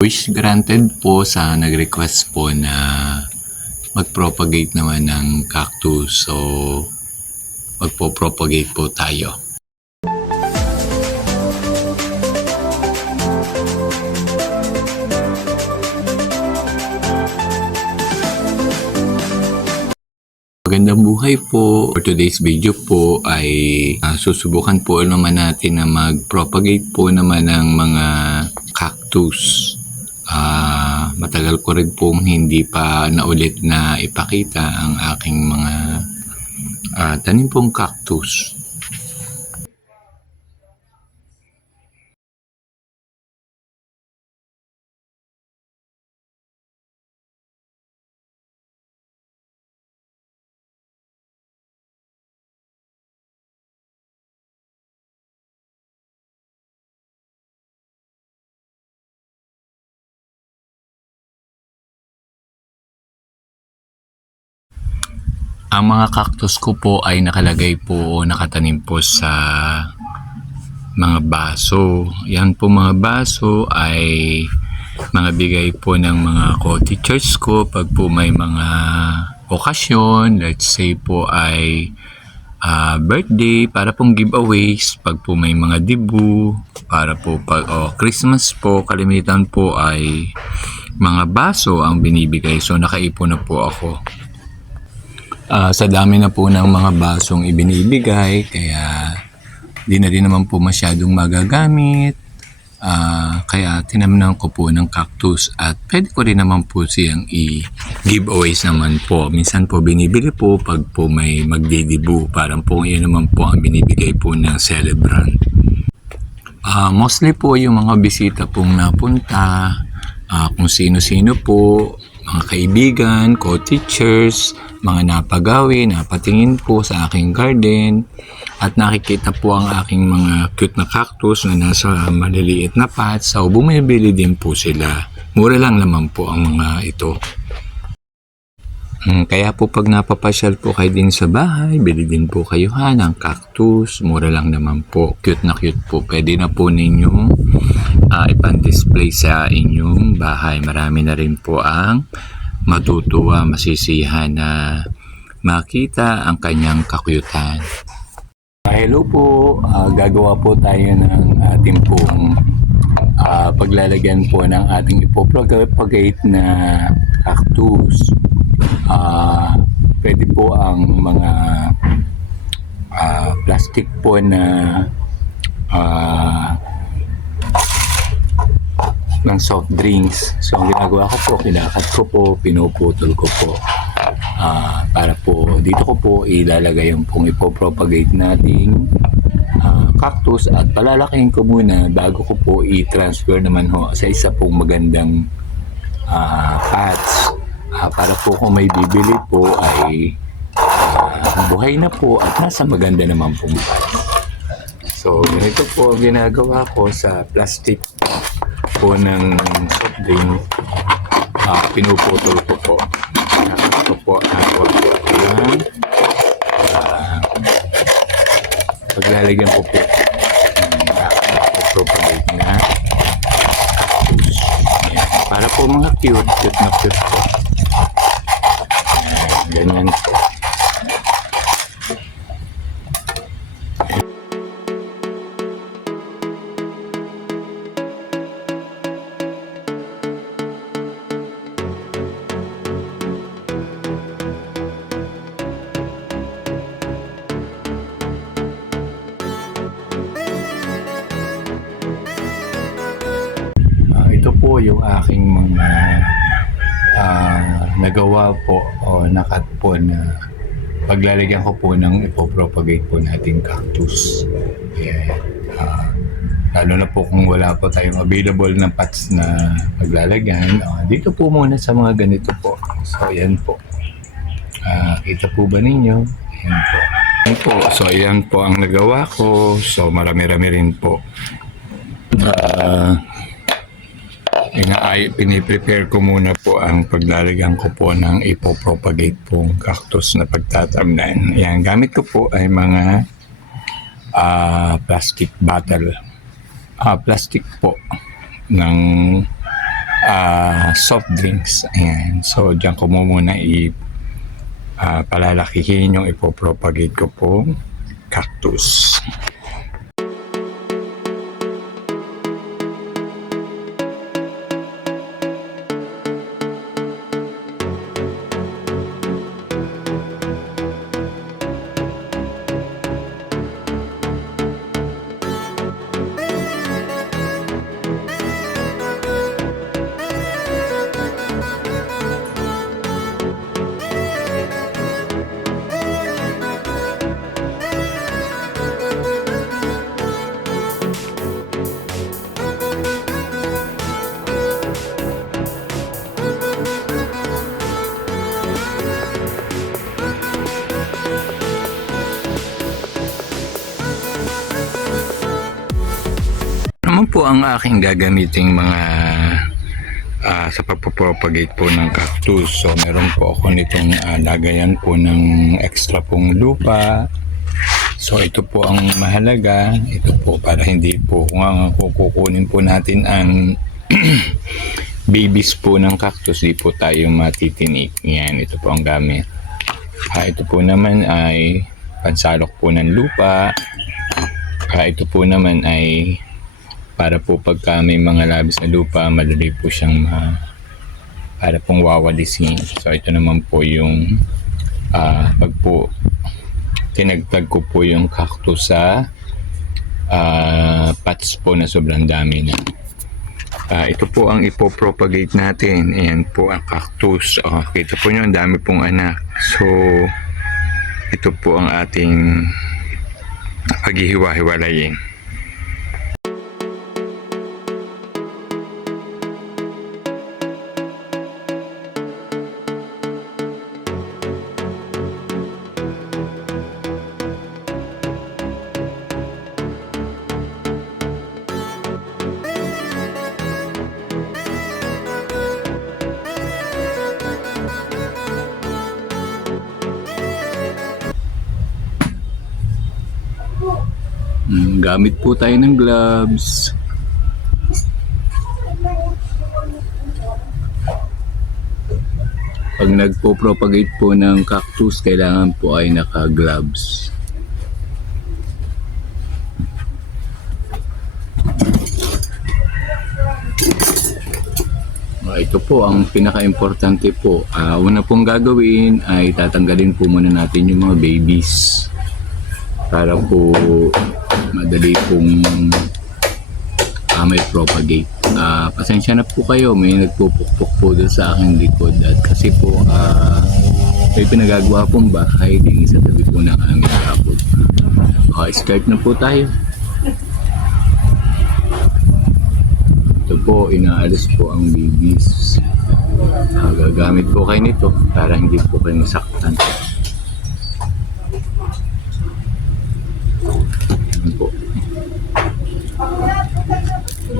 Wish granted po sa nag-request po na mag-propagate naman ng cactus. So, magpo-propagate po tayo. Magandang buhay po. For today's video po ay susubukan po naman natin na mag-propagate po naman ng mga cactus. Matagal ko rin pong hindi pa naulit na ipakita ang aking mga tanim pong cactus. Ang mga cactus ko po ay nakalagay po o nakatanim po sa mga baso. Yan po mga baso ay mga bigay po ng mga co-teachers ko pag po may mga okasyon. Let's say po ay birthday, para pong giveaways, pag po may mga debut, para po pag Christmas po, kalimitan po ay mga baso ang binibigay. So nakaipon na po ako. Sa dami na po ng mga basong ibinibigay, kaya di na rin naman po masyadong magagamit. Kaya tinamnan ko po ng cactus at pwede ko rin naman po siyang i-giveaways naman po. Minsan po binibili po pag po may magdidibu. Parang po yun naman po ang binibigay po ng celebrant. Mostly po yung mga bisita pong napunta, kung sino-sino po, mga kaibigan, co-teachers, mga napagawi, napatingin po sa aking garden at nakikita po ang aking mga cute na cactus na nasa maliliit na pots. So bumibili din po sila. Mura lang naman po ang mga ito. Kaya po pag napapasyal po kayo din sa bahay, bili din po kayo ng cactus. Mura lang naman po. Cute na cute po. Pwede na po ninyong ipan-display sa inyong bahay. Marami na rin po ang matutuwa, masisiyahan na makita ang kanyang kakyutan. Hello po, gagawa po tayo ng ating pong paglalagyan po ng ating ipopropagate na cactus. Pwede po ang mga plastic po na ng soft drinks. So ang ginagawa ko po, kinakat ko po, pinuputol ko po para po dito ko po ilalagay yung pong ipopropagate nating cactus at palalakihin ko muna bago ko po i-transfer naman ho sa isa pong magandang pots para po kung may bibili po ay buhay na po at nasa maganda naman pong pots. So ganito po ang ginagawa ko sa plastic po ng soft drink. Pinuputol ko po. Ito po ang paglalagyan ko po ng propagate na cactus. Para po mga cute na cute po. Ganyan po. Ito po yung aking mga nagawa po o nakat po na paglalagyan ko po ng ipopropagate po nating cactus. Lalo na po kung wala po tayong available na pots na paglalagyan. Dito po muna sa mga ganito po. So yan po. Kita po ba ninyo? Yan po. Yan po. So yan po ang nagawa ko. So marami-rami rin po. Piniprepare ko muna po ang paglalagyan ko po ng ipopropagate pong cactus na pagtatamnan. Ayan, gamit ko po ay mga plastic bottle. Plastic po ng soft drinks. Ayan. So, diyan ko muna palalakihin yung ipopropagate ko pong cactus. Naman po ang aking gagamiting mga sa pagpapropagate po ng cactus. So meron po ako nitong lagayan po ng extra pong lupa. So ito po ang mahalaga. Ito po para hindi po kung kukunin po natin ang babies po ng cactus, di po tayo matitinik. Yan, ito po ang gamit. Ito po naman ay pansalok po ng lupa. Ito po naman ay para po pagka may mga labis na lupa, madali po siyang para pong wawalisin. So ito naman po yung pag po tinagtag ko po yung cactus sa pots po na sobrang dami na. Ito po ang ipopropagate natin. Ayan po ang cactus. Kita po nyo, ang dami pong anak. So ito po ang ating paghihiwa-hiwalayin. Gamit po tayo ng gloves. Pag nagpo-propagate po ng cactus, kailangan po ay naka-gloves. Ito po ang pinaka-importante po. Una pong gagawin ay tatanggalin po muna natin yung mga babies para po madali pong may propagate. Pasensya na po kayo, may nagpupukpuk po doon sa aking likod at kasi po may pinagagawa pong bahay din sa tabi po ng aming kapod. Start na po tayo. Ito po, inaalis po ang babies. Gagamit po kayo nito para hindi po kayo masaktan.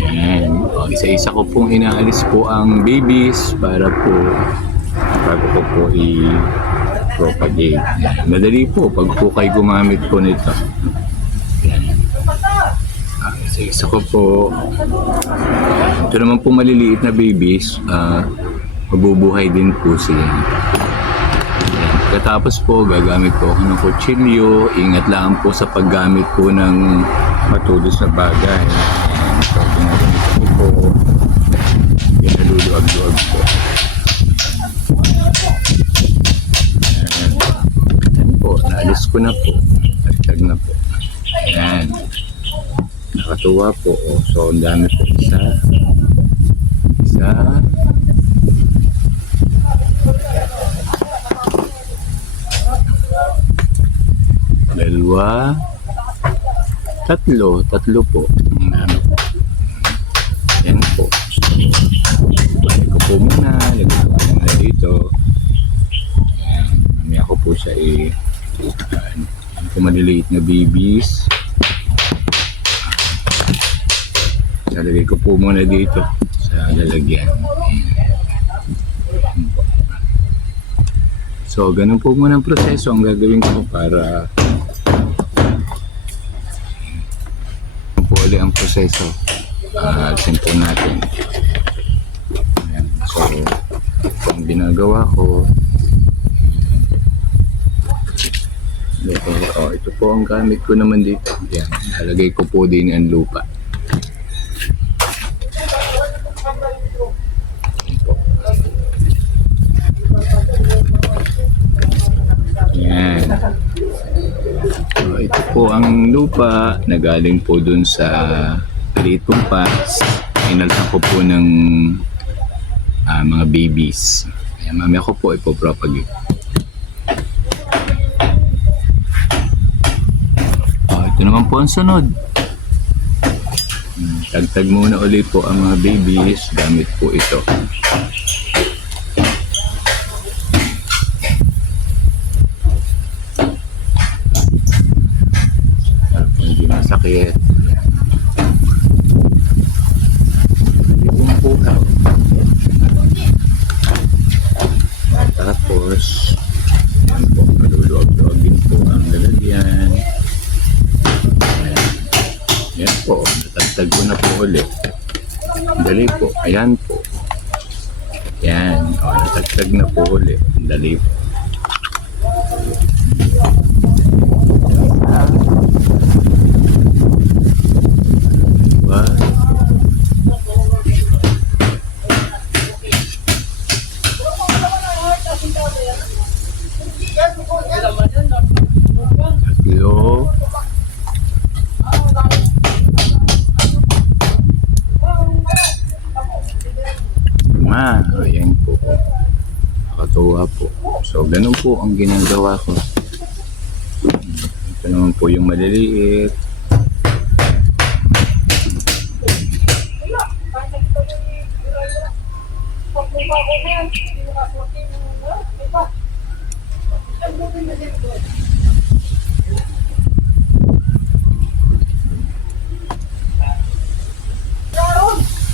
Yan. Isa-isa ko pong inaalis po ang babies para po bago ko po i-propagate. Madali po pag po kayo gumamit po nito. Isa-isa ko po. Ito naman po maliliit na babies, mabubuhay din po sila. Pagkatapos po, gagamit po ako ng kutsilyo. Ingat lang po sa paggamit po ng matulos na bagay. So, ginagamit ko po. Pinaluluag-luag po. Ayan po, naalis ko na po. Nagtag na po. Ayan. Nakatuwa po. So, ang dami po. Isa. Dalawa, tatlo po. Yan po. Lagay ko po muna dito. Mamaya ko po siya yan po maliliit na babies. Lagay ko po muna dito sa lalagyan. So, ganun po muna ang proseso ang gagawin ko para po ulit ang proseso. Alisin po natin. ang ginagawa ko. Ito po ang gamit ko naman dito. Yan, nalagay ko po din ang lupa. Yan. So, ito po ang lupa na galing po dun sa litong pots. Inalta ko po ng mga babies. Ayan, mamaya ko po ipopropagate. Ito naman po ang sunod. Tagtag muna ulit po ang mga babies gamit po ito. Hindi masakit. Tapos yan po, maluluwag-luwagin po ang lalagyan. Yan po, natagtag ko na po ulit. Dali po, ayan po. Yan, natagtag na po ulit. Dali po. Diba? Tatlo. Ayan po. Nakatuwa po. So, ganun po ang ginagawa ko. Ito naman po yung maliliit.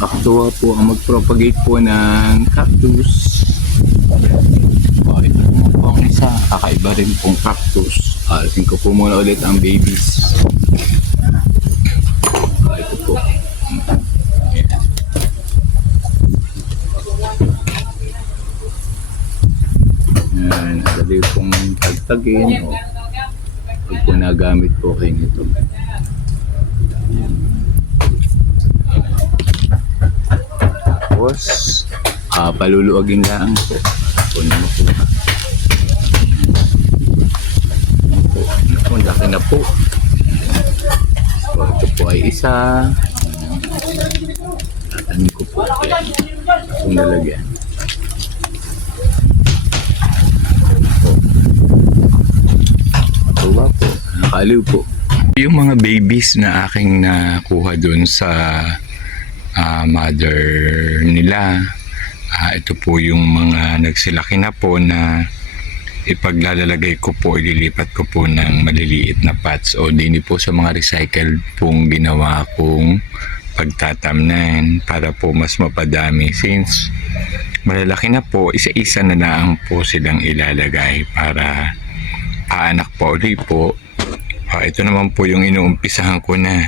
Nakatuwa po ang mag-propagate po ng cactus. Ito po ang isa. Kakaiba rin pong cactus. Alisin ko po muna ulit ang babies. Ito po. Yan. Dali pong tagtagin. Pag po nagamit po kayo nito. Tapos, paluluagin lang po. Ito na po. Ito, laki na po. So, ito po ay isa. Tatanin ko po. Itong nalagyan. Matuwa po. Nakaliw po. Yung mga babies na aking nakuha dun sa mother nila, ito po yung mga nagsilaki na po na ipaglalagay ko po, ililipat ko po ng maliliit na pots o dini po sa mga recycled pong ginawa kong pagtatamnan para po mas mapadami. Since malalaki na po, isa-isa na lang po silang ilalagay para aanak pa ulit po. Ito naman po yung inuumpisahan ko na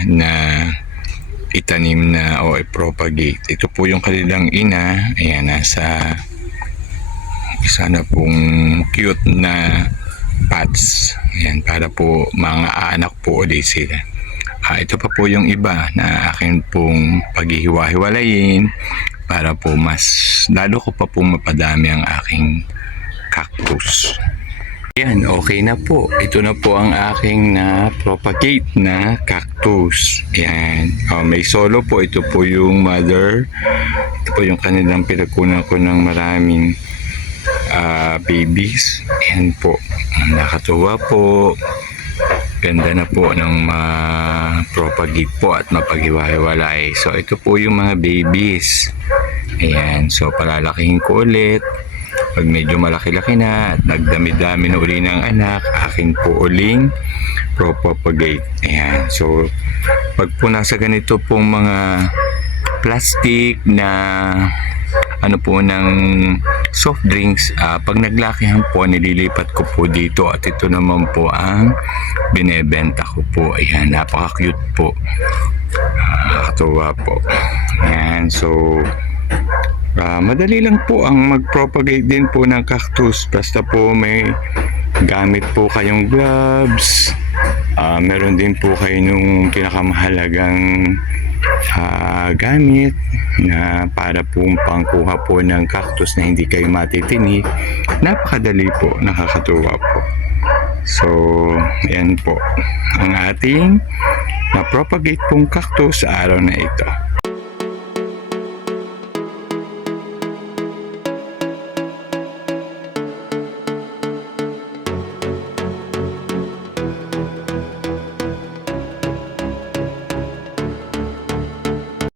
itanim na o i-propagate. Ito po yung kanilang ina. Ayan, nasa isa na pong cute na pots. Ayan, para po mga anak po ulit sila. Ito pa po yung iba na akin pong paghihiwa-hiwalayin para po mas lalo ko pa pong mapadami ang aking cactus. Yan, okay na po. Ito na po ang aking na-propagate na cactus. Yan. May solo po. Ito po yung mother. Ito po yung kanilang pinagkunan ko ng maraming babies. Yan po. Nakatuwa po. Ganda na po ng ma-propagate po at mapaghiwa-hiwalay. So, ito po yung mga babies. Ayan. So, palalakihin ko ulit. Pag medyo malaki-laki na at nagdami-dami na uli ng anak, akin po uling propagate. Ayan. So, pag po nasa ganito pong mga plastic na ano po ng soft drinks, pag naglakihan po, nililipat ko po dito at ito naman po ang binebenta ko po. Ayan, napaka-cute po. Nakakatuwa po. Ayan, so Madali lang po ang mag-propagate din po ng cactus. Basta po may gamit po kayong gloves. Meron din po kayo nung pinakamahalagang gamit na para po pangkuha po ng cactus na hindi kayo matitinik. Napakadali po, nakakatuwa po. So, yan po ang ating na-propagate pong cactus sa araw na ito.